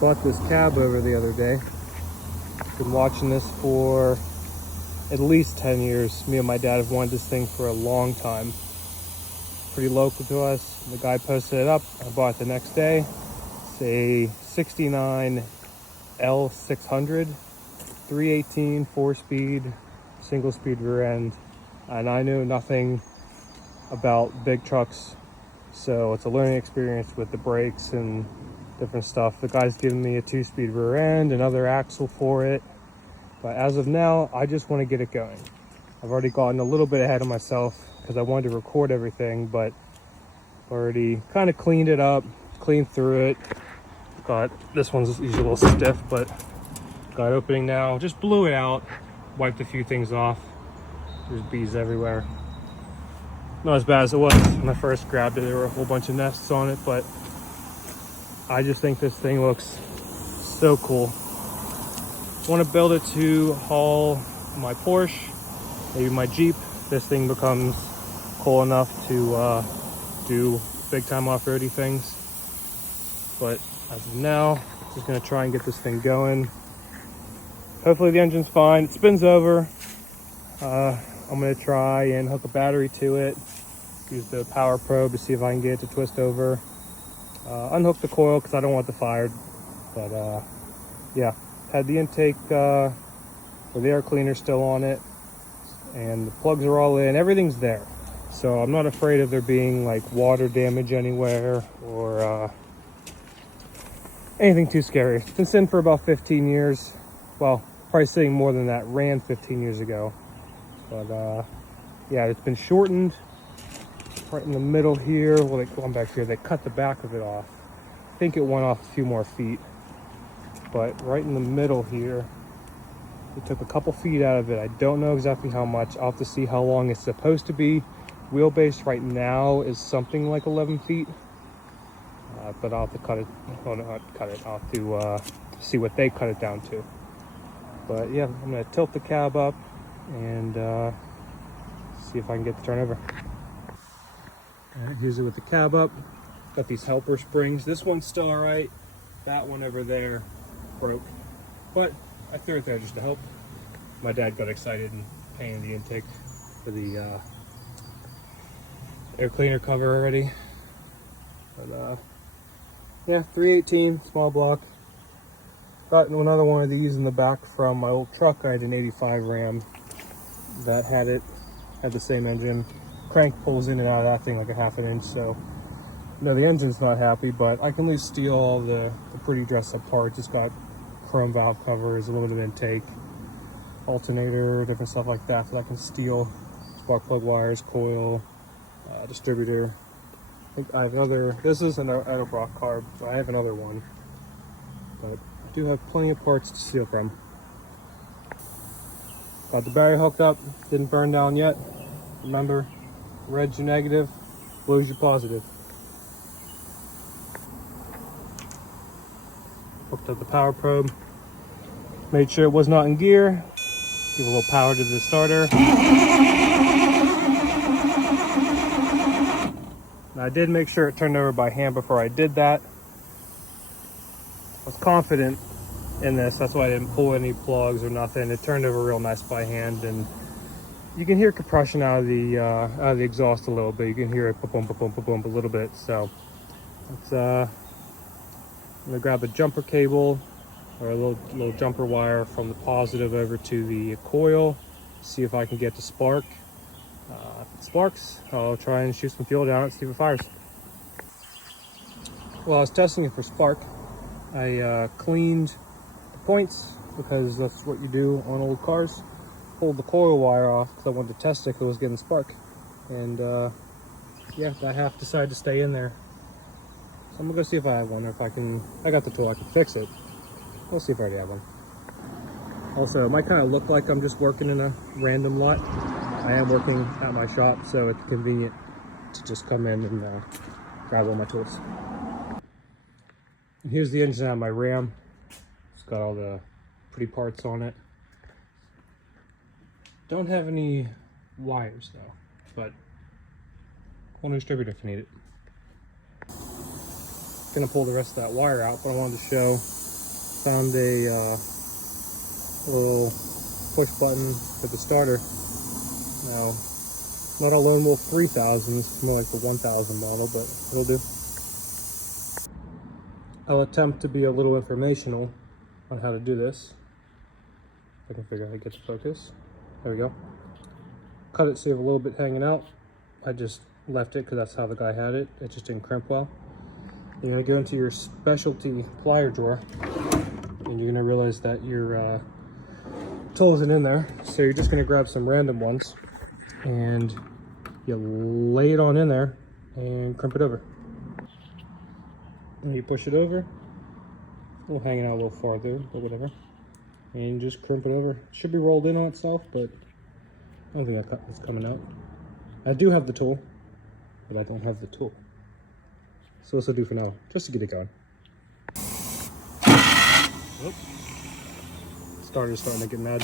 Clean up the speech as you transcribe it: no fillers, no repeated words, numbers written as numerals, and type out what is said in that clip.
Bought this cab over the other day. Been watching this for at least 10 years. Me and my dad have wanted this thing for a long time. Pretty local to us. The guy posted it up. I bought it the next day. It's a 69 L600, 318, 4-speed, single-speed rear end. And I knew nothing about big trucks, so it's a learning experience with the brakes and different stuff. The guy's giving me a 2-speed rear end, another axle for it. But as of now, I just want to get it going. I've already gotten a little bit ahead of myself because I wanted to record everything, but already kind of cleaned it up, cleaned through it. Got, this one's usually a little stiff, but got opening now. Just blew it out, wiped a few things off. There's bees everywhere. Not as bad as it was when I first grabbed it. There were a whole bunch of nests on it, but I just think this thing looks so cool. I want to build it to haul my Porsche, maybe my Jeep. This thing becomes cool enough to do big time off-roady things. But as of now, just gonna try and get this thing going. Hopefully the engine's fine. It spins over. I'm gonna try and hook a battery to it. Use the power probe to see if I can get it to twist over. Unhook the coil because I don't want the fired. But yeah, had the intake or the air cleaner still on it, and the plugs are all in. Everything's there, so I'm not afraid of there being like water damage anywhere or anything too scary. It's been sitting for about 15 years. Well, probably sitting more than that. Ran 15 years ago. But yeah, it's been shortened right in the middle here. Well, they go back here. They cut the back of it off. I think it went off a few more feet. But right in the middle here, they took a couple feet out of it. I don't know exactly how much. I'll have to see how long it's supposed to be. Wheelbase right now is something like 11 feet. But I'll have to cut it. Oh, no, not cut it. I'll have to see what they cut it down to. But yeah, I'm going to tilt the cab up and see if I can get the turn over. Alright, here's it with the cab up. Got these helper springs. This one's still alright. That one over there broke. But I threw it there just to help. My dad got excited and painted the intake for the air cleaner cover already. But yeah, 318, small block. Got another one of these in the back from my old truck. I had an 85 Ram that had the same engine. Crank pulls in and out of that thing like a half an inch, so no, the engine's not happy, but I can at least steal all the pretty dressed up parts. It's got chrome valve covers, a little bit of intake, alternator, different stuff like that I can steal. Spark plug wires, coil, distributor. I think I have another, this is an Edelbrock carb, so I have another one, but I do have plenty of parts to steal from. Got the battery hooked up, didn't burn down yet. Remember, red's your negative, blue's your positive. Hooked up the power probe, made sure it was not in gear, give a little power to the starter. I did make sure it turned over by hand before I did that. I was confident in this, that's why I didn't pull any plugs or nothing. It turned over real nice by hand, and you can hear compression out of the exhaust a little bit. You can hear it boom, boom, boom, boom, boom a little bit. So let's I'm gonna grab a jumper cable or a little jumper wire from the positive over to the coil. See if I can get the spark. If it sparks, I'll try and shoot some fuel down it, see if it fires. While I was testing it for spark, I cleaned the points because that's what you do on old cars. Pulled the coil wire off because I wanted to test it if it was getting spark. And yeah, that half decided to stay in there. So I'm gonna go see if I have one, or if I can, I got the tool, I can fix it. We'll see if I already have one. Also, it might kind of look like I'm just working in a random lot. I am working at my shop, so it's convenient to just come in and grab all my tools. And here's the engine out of my Ram. It's got all the pretty parts on it. Don't have any wires though, but one distributor if you need it. Gonna pull the rest of that wire out, but I wanted to show found a little push button for the starter. Now, not a Lone Wolf 3000, it's more like the 1000 model, but it'll do. I'll attempt to be a little informational on how to do this. If I can figure out how to get to focus. There we go. Cut it so you have a little bit hanging out. I just left it because that's how the guy had it. It just didn't crimp well. You're gonna go into your specialty plier drawer, and you're gonna realize that your tool isn't in there. So you're just gonna grab some random ones, and you lay it on in there and crimp it over. And you push it over. A little hanging out a little farther, but whatever. And just crimp it over. It should be rolled in on itself, but I don't think that's coming out. I do have the tool, but I don't have the tool. So this will do for now, just to get it going. Starter's starting to get mad.